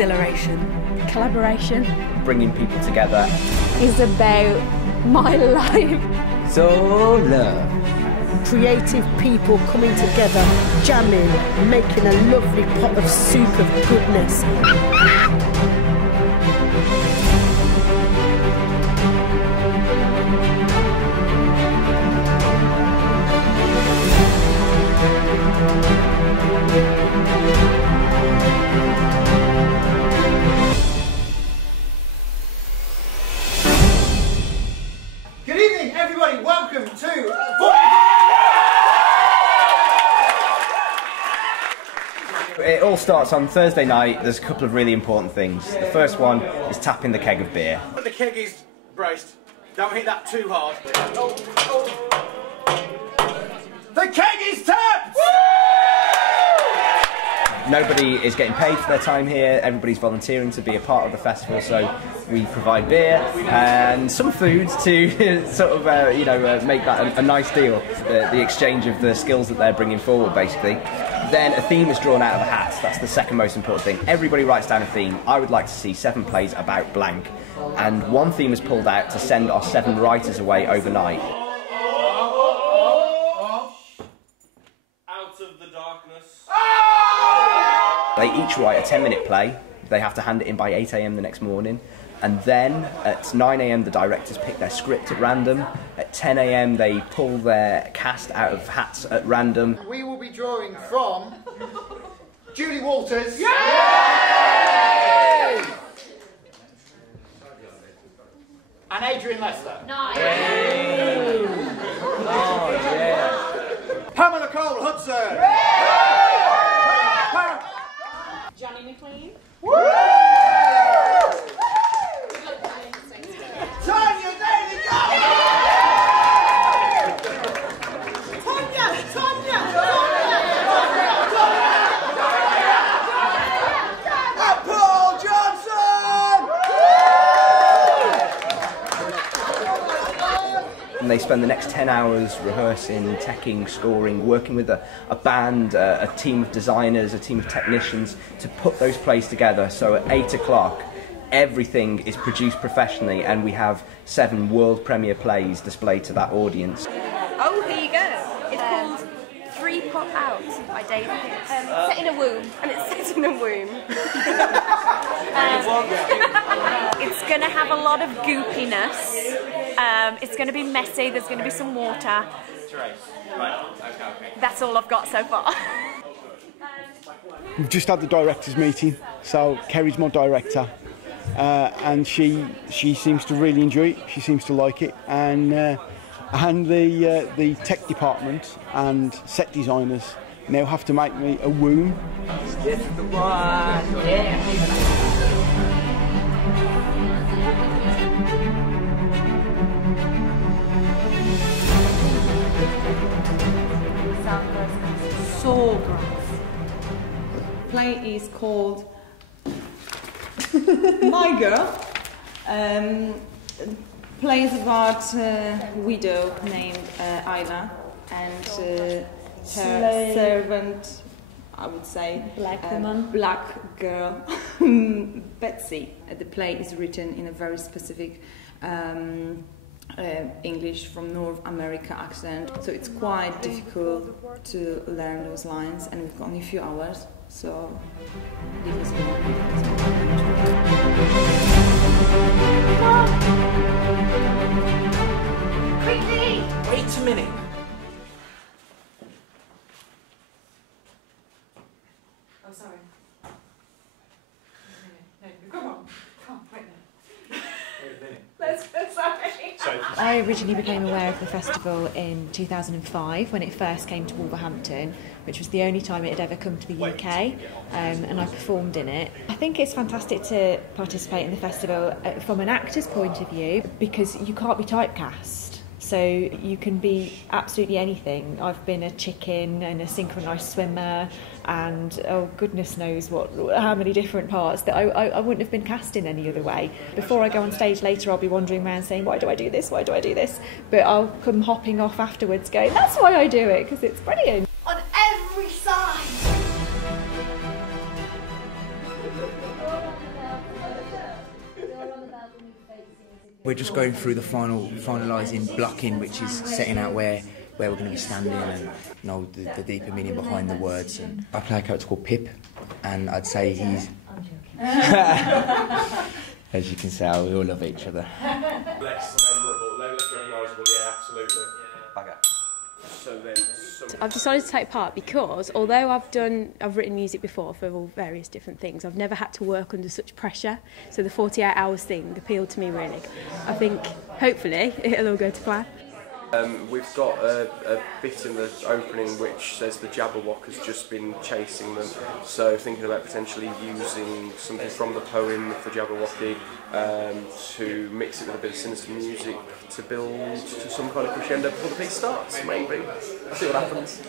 Exhilaration. Collaboration. Bringing people together. Is about my life. So love. Creative people coming together, jamming, making a lovely pot of soup of goodness. Good evening, everybody. Welcome to It all starts on Thursday night. There's a couple of really important things. The first one is tapping the keg of beer. But the keg is braced. Don't hit that too hard. The keg is tapped! Nobody is getting paid for their time here. Everybody's volunteering to be a part of the festival, so we provide beer and some food to sort of, make that a nice deal. The exchange of the skills that they're bringing forward, basically. Then a theme is drawn out of a hat. That's the second most important thing. Everybody writes down a theme. I would like to see 7 plays about blank. And one theme is pulled out to send our 7 writers away overnight. Out of the darkness. They each write a 10-minute play. They have to hand it in by 8 AM the next morning. And then at 9 AM the directors pick their script at random. At 10 AM they pull their cast out of hats at random. We will be drawing from Julie Walters. Yay! And Adrian Lester. Nice. Oh, yeah. Pamela Cole Hudson. Johnny McLean. Tanya Daly. Paul Johnson. And they spend the next 10 hours rehearsing, teching, scoring, working with a band, a team of designers, a team of technicians to put those plays together. So at 8 o'clock, everything is produced professionally and we have 7 world premiere plays displayed to that audience. Oh, here you go. It's called 3 Pop Out by David Hicks. Set in a womb. And it's set in a womb. It's going to have a lot of goopiness. It's going to be messy. There's going to be some water. That's all I've got so far. We've just had the directors' meeting, so Kerry's my director, and she seems to really enjoy it. She seems to like it, and the tech department and set designers now have to make me a womb. This is the one, yeah. Sawgrass. Play is called My Girl. Play is about a widow named Ayla and her servant, I would say, black girl, Betsy. The play is written in a very specific English from North America accent, so it's quite difficult to learn those lines, and we've got only a few hours, so leave us Quickly! Wait a minute. Oh, sorry. No, come on. Wait a minute. Let's go, sorry. I originally became aware of the festival in 2005 when it first came to Wolverhampton, which was the only time it had ever come to the UK, and I performed in it. I think it's fantastic to participate in the festival from an actor's point of view because you can't be typecast. So you can be absolutely anything. I've been a chicken and a synchronised swimmer and oh goodness knows how many different parts that I wouldn't have been cast in any other way. Before I go on stage later I'll be wandering around saying why do I do this, why do I do this? But I'll come hopping off afterwards going that's why I do it because it's brilliant. On every side! We're just going through the finalising blocking, which is setting out where we're going to be standing and the deeper meaning behind the words. And I play a character called Pip, and I'd say he's... As you can tell, we all love each other. Less recognisable, yeah, absolutely. Okay. I've decided to take part because although I've written music before for all various different things, I've never had to work under such pressure. So the 48 hours thing appealed to me really. I think hopefully it'll all go to plan. We've got a bit in the opening which says the Jabberwock has just been chasing them, so thinking about potentially using something from the poem for Jabberwocky to mix it with a bit of sinister music to build to some kind of crescendo before the piece starts, maybe. I'll see what happens.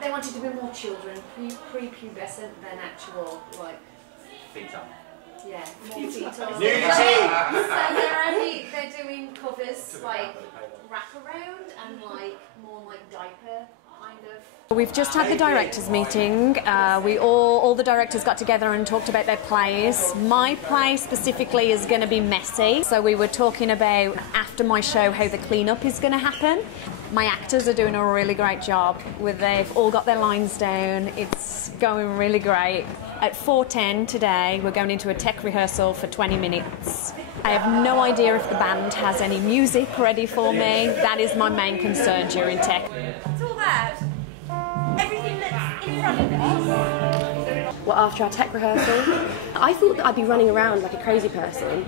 They wanted to be more children, pre-pubescent than actual, like... Feet up. Yeah, more feet on. Nudity! So they're doing covers like wraparound and like more like diaper kind of. We've just had the directors' meeting. All the directors got together and talked about their plays. My play specifically is going to be messy. So we were talking about after my show how the clean-up is going to happen. My actors are doing a really great job. They've all got their lines down. It's going really great. At 4:10 today, we're going into a tech rehearsal for 20 minutes. I have no idea if the band has any music ready for me. That is my main concern during tech. It's all there. Everything that's in front of us. Well, after our tech rehearsal, I thought that I'd be running around like a crazy person.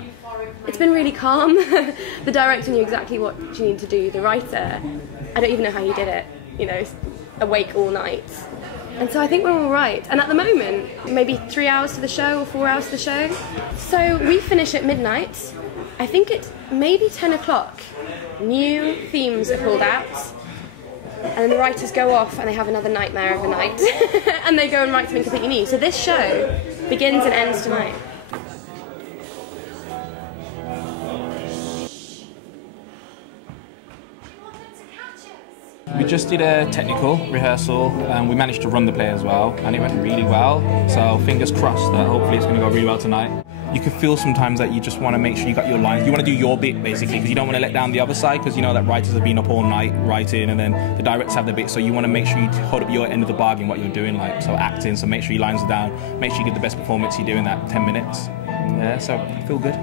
It's been really calm. The director knew exactly what she needed to do. The writer, I don't even know how he did it. You know, awake all night. And so I think we're all right. And at the moment, maybe 3 hours to the show or 4 hours to the show. So we finish at midnight. I think it's maybe 10 o'clock. New themes are pulled out. And then the writers go off and they have another nightmare of a night. And they go and write something completely new. So this show begins and ends tonight. We just did a technical rehearsal and we managed to run the play as well, and it went really well, so fingers crossed that hopefully it's going to go really well tonight. You can feel sometimes that you just want to make sure you got your lines, you want to do your bit basically, because you don't want to let down the other side, because you know that writers have been up all night writing and then the directors have their bit, so you want to make sure you hold up your end of the bargain, what you're doing, like so acting, so make sure your lines are down, make sure you get the best performance you do in that 10 minutes. Yeah, so I feel good.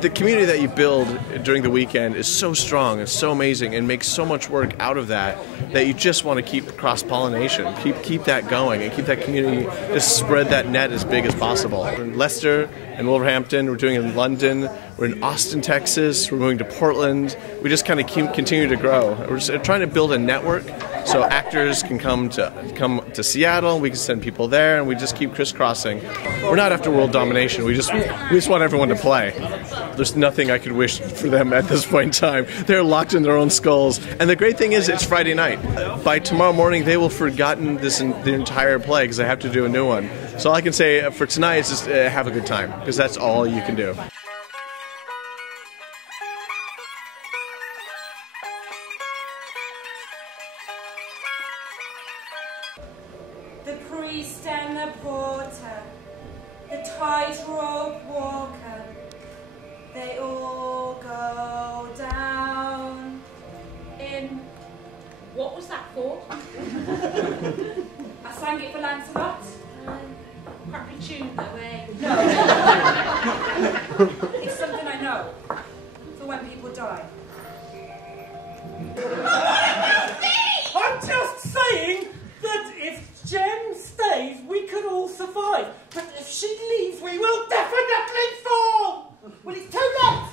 The community that you build during the weekend is so strong and so amazing and makes so much work out of that you just want to keep cross-pollination, keep that going and keep that community, just spread that net as big as possible. We're in Leicester and Wolverhampton, we're doing it in London, we're in Austin, Texas, we're moving to Portland. We just kind of continue to grow. We're just trying to build a network so actors can come to Seattle, we can send people there, and we just keep crisscrossing. We're not after world domination, we just want everyone to play. There's nothing I could wish for them at this point in time. They're locked in their own skulls. And the great thing is it's Friday night. By tomorrow morning, they will have forgotten the entire play because I have to do a new one. So all I can say for tonight is just have a good time, because that's all you can do. The priest and the porter, the tightrope walker, they all go down in... What was that for? I sang it for Lancelot. Crappy tune though, eh? No. It's something I know for when people die. I'm just saying that if Jen stays, we could all survive. But if she leaves, we will definitely fall! Well, it's too late!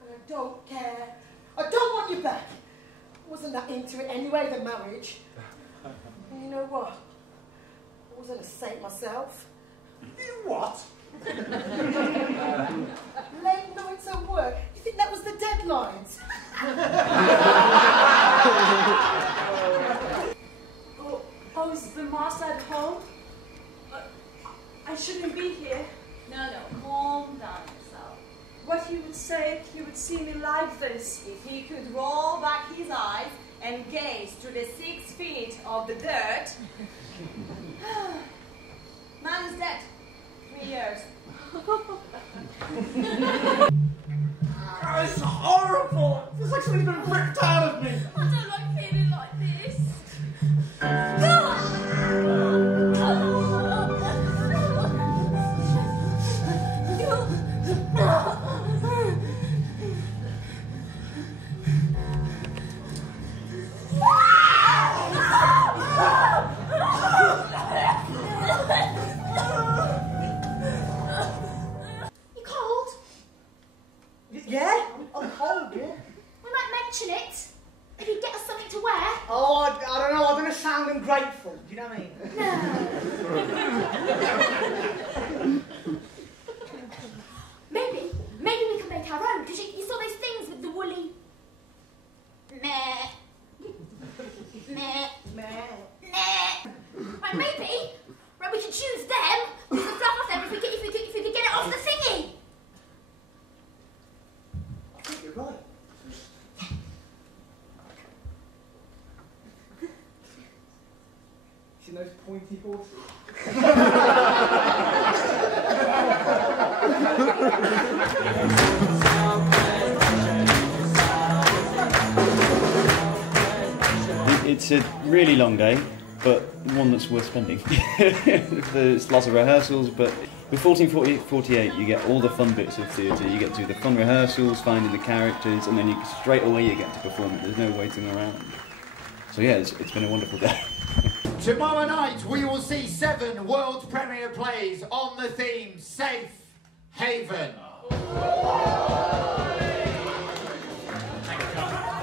And I don't care. I don't want you back. I wasn't that into it anyway, the marriage. And you know what? I wasn't a saint myself. You what? Late nights at work. You think that was the deadlines? Oh, is the master at home? I shouldn't be here. No, calm down yourself. What he would say if he would see me like this. If he could roll back his eyes and gaze through the 6 feet of the dirt. Man is dead. 3 years. It's horrible! It's like something's been ripped out of me! I don't like feeling like this. You cold? Yeah, I'm cold, yeah. We might mention it. If you get us something to wear. Oh, I don't know, I'm going to sound ungrateful, do you know what I mean? Maybe we can make our own, because you saw those things with the woolly... Meh. Meh. Meh. Meh. Right, maybe. Right, we could choose them. We could fluff off them if we could get it off the thingy. I think you're right. See those pointy horses? It's a really long day, but one that's worth spending. There's lots of rehearsals, but with 1448 you get all the fun bits of theatre. You get to do the fun rehearsals, finding the characters, and then straight away you get to perform it. There's no waiting around. So yeah, it's been a wonderful day. Tomorrow night we will see 7 world premiere plays on the theme Safe Haven.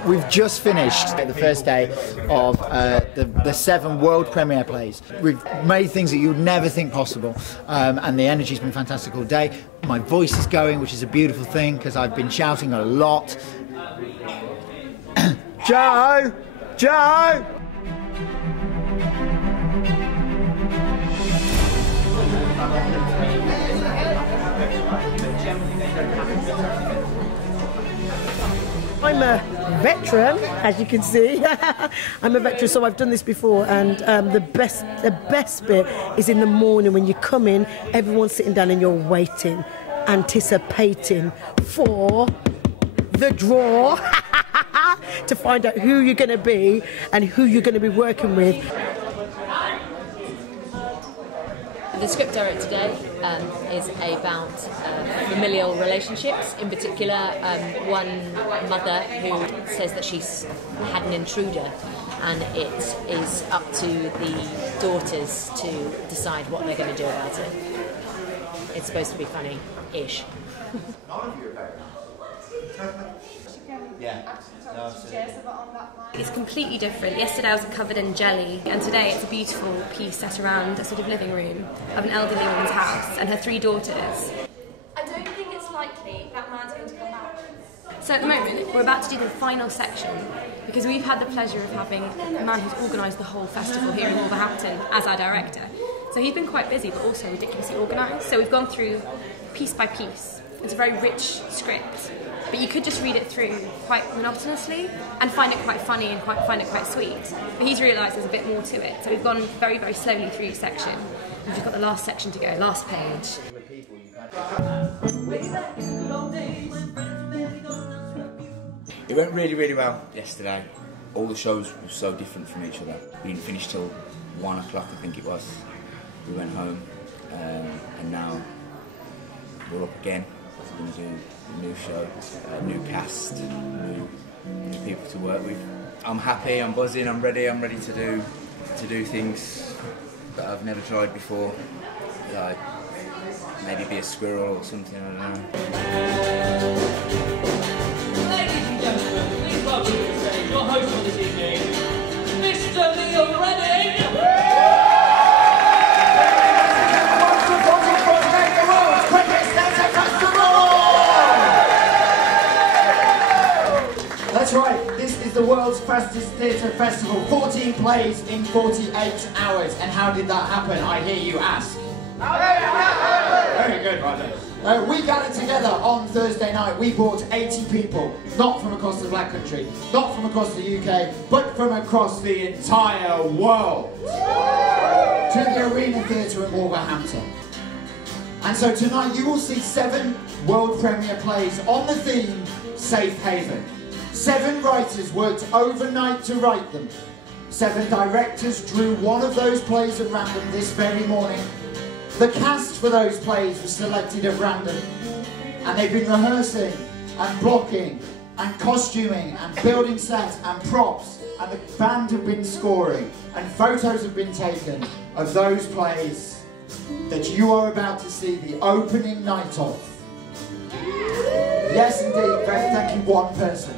We've just finished the first day of the 7 world premiere plays. We've made things that you would never think possible, and the energy's been fantastic all day. My voice is going, which is a beautiful thing, because I've been shouting a lot. Joe! Joe! I'm a veteran, as you can see. I'm a veteran, so I've done this before, and the best bit is in the morning when you come in, everyone's sitting down and you're waiting, anticipating for the draw to find out who you're going to be and who you're going to be working with. The script I wrote today is about familial relationships. In particular, one mother who says that she's had an intruder, and it is up to the daughters to decide what they're going to do about it. It's supposed to be funny-ish. Yeah. It's completely different. Yesterday I was covered in jelly, and today it's a beautiful piece set around a sort of living room of an elderly woman's house and her 3 daughters. I don't think it's likely that man's going to come back. So at the moment we're about to do the final section, because we've had the pleasure of having a man who's organised the whole festival here in Wolverhampton as our director. So he's been quite busy but also ridiculously organised. So we've gone through piece by piece. It's a very rich script, but you could just read it through quite monotonously and find it quite funny and find it quite sweet. But he's realised there's a bit more to it, so we've gone very, very slowly through each section. We've just got the last section to go, last page. It went really, really well yesterday. All the shows were so different from each other. We didn't finish till 1 o'clock, I think it was. We went home, and now we're up again. We're going to do a new show, a new cast, new people to work with. I'm happy, I'm buzzing, I'm ready to do things that I've never tried before. Like maybe be a squirrel or something, I don't know. Ladies and gentlemen, please welcome to the stage your host for this evening, Mr. Neil Redding! That's right, this is the world's fastest theatre festival. 14 plays in 48 hours. And how did that happen, I hear you ask? Very Very good. We gathered together on Thursday night. We brought 80 people, not from across the Black Country, not from across the UK, but from across the entire world to the Arena Theatre in Wolverhampton. And so tonight you will see 7 world premiere plays on the theme Safe Haven. 7 writers worked overnight to write them. 7 directors drew one of those plays at random this very morning. The cast for those plays was selected at random, and they've been rehearsing and blocking and costuming and building sets and props, and the band have been scoring and photos have been taken of those plays that you are about to see the opening night of. Yes indeed, thank you one person.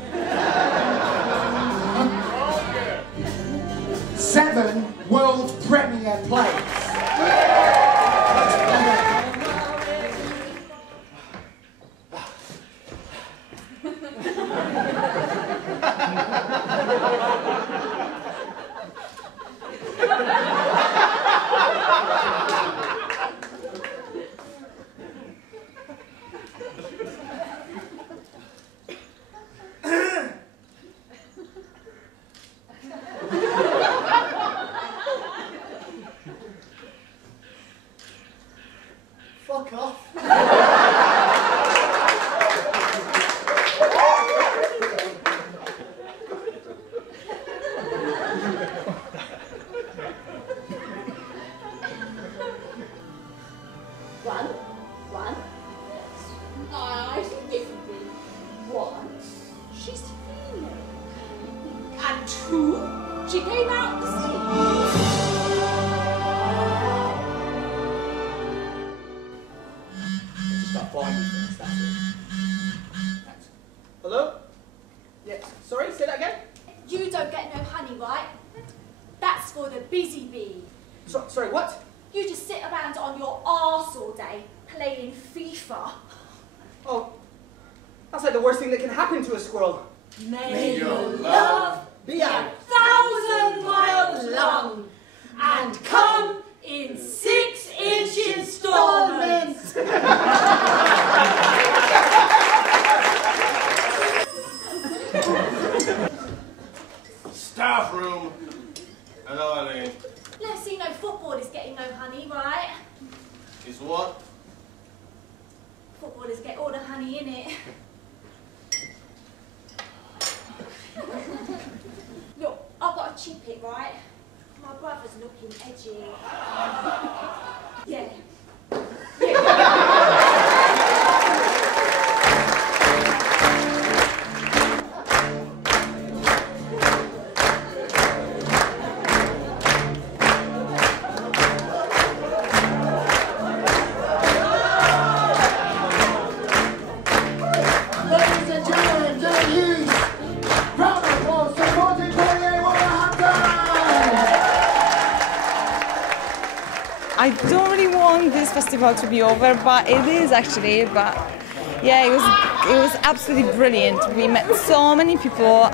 7 world premiere plays. Fuck off. One. Nice and differently. 1, she's female. And 2, she came out the sea. Hello? Yes. Sorry, say that again? You don't get no honey, right? That's for the busy bee. Sorry, what? You just sit around on your arse all day playing FIFA. Oh, that's like the worst thing that can happen to a squirrel. May your love be 1,000 miles long and come in 6-inch installments. Staff room. Hello, Eileen. Let's see, no footballers getting no honey, right? Is what? Footballers get all the honey in it. Look, I've got to chip it, right? My brother's looking edgy. Yeah. I don't really want this festival to be over, but it is actually. But yeah, it was absolutely brilliant. We met so many people,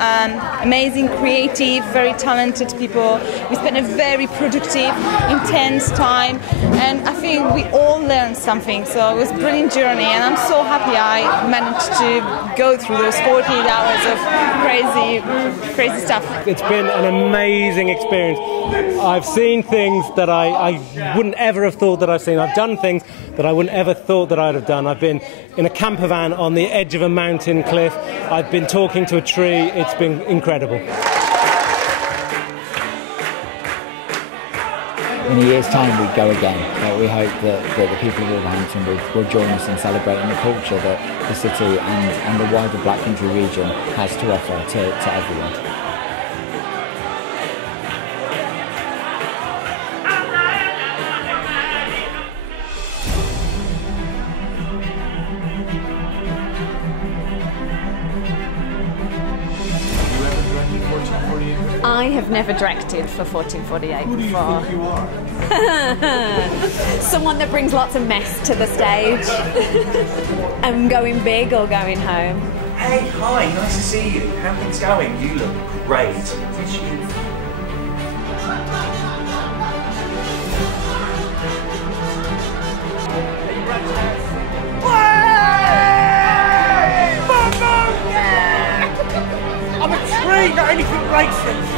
amazing, creative, very talented people. We spent a very productive, intense time, and I think we all learned something. So it was a brilliant journey, and I'm so happy I managed to go through those 48 hours of crazy stuff. It's been an amazing experience. I've seen things that I wouldn't ever have thought that I've seen. I've done things that I wouldn't ever thought that I'd have done. I've been in a camper van on the edge of a mountain cliff. I've been talking to a tree. It's been incredible. In a year's time we'd go again, but we hope that the people of Wolverhampton will join us in celebrating the culture that the city and the wider Black Country region has to offer to everyone. I have never directed for 1448 before. Who do you think you are? Someone that brings lots of mess to the stage. I'm going big or going home. Hey, hi, nice to see you. How are things going? You look great. Are you Mason.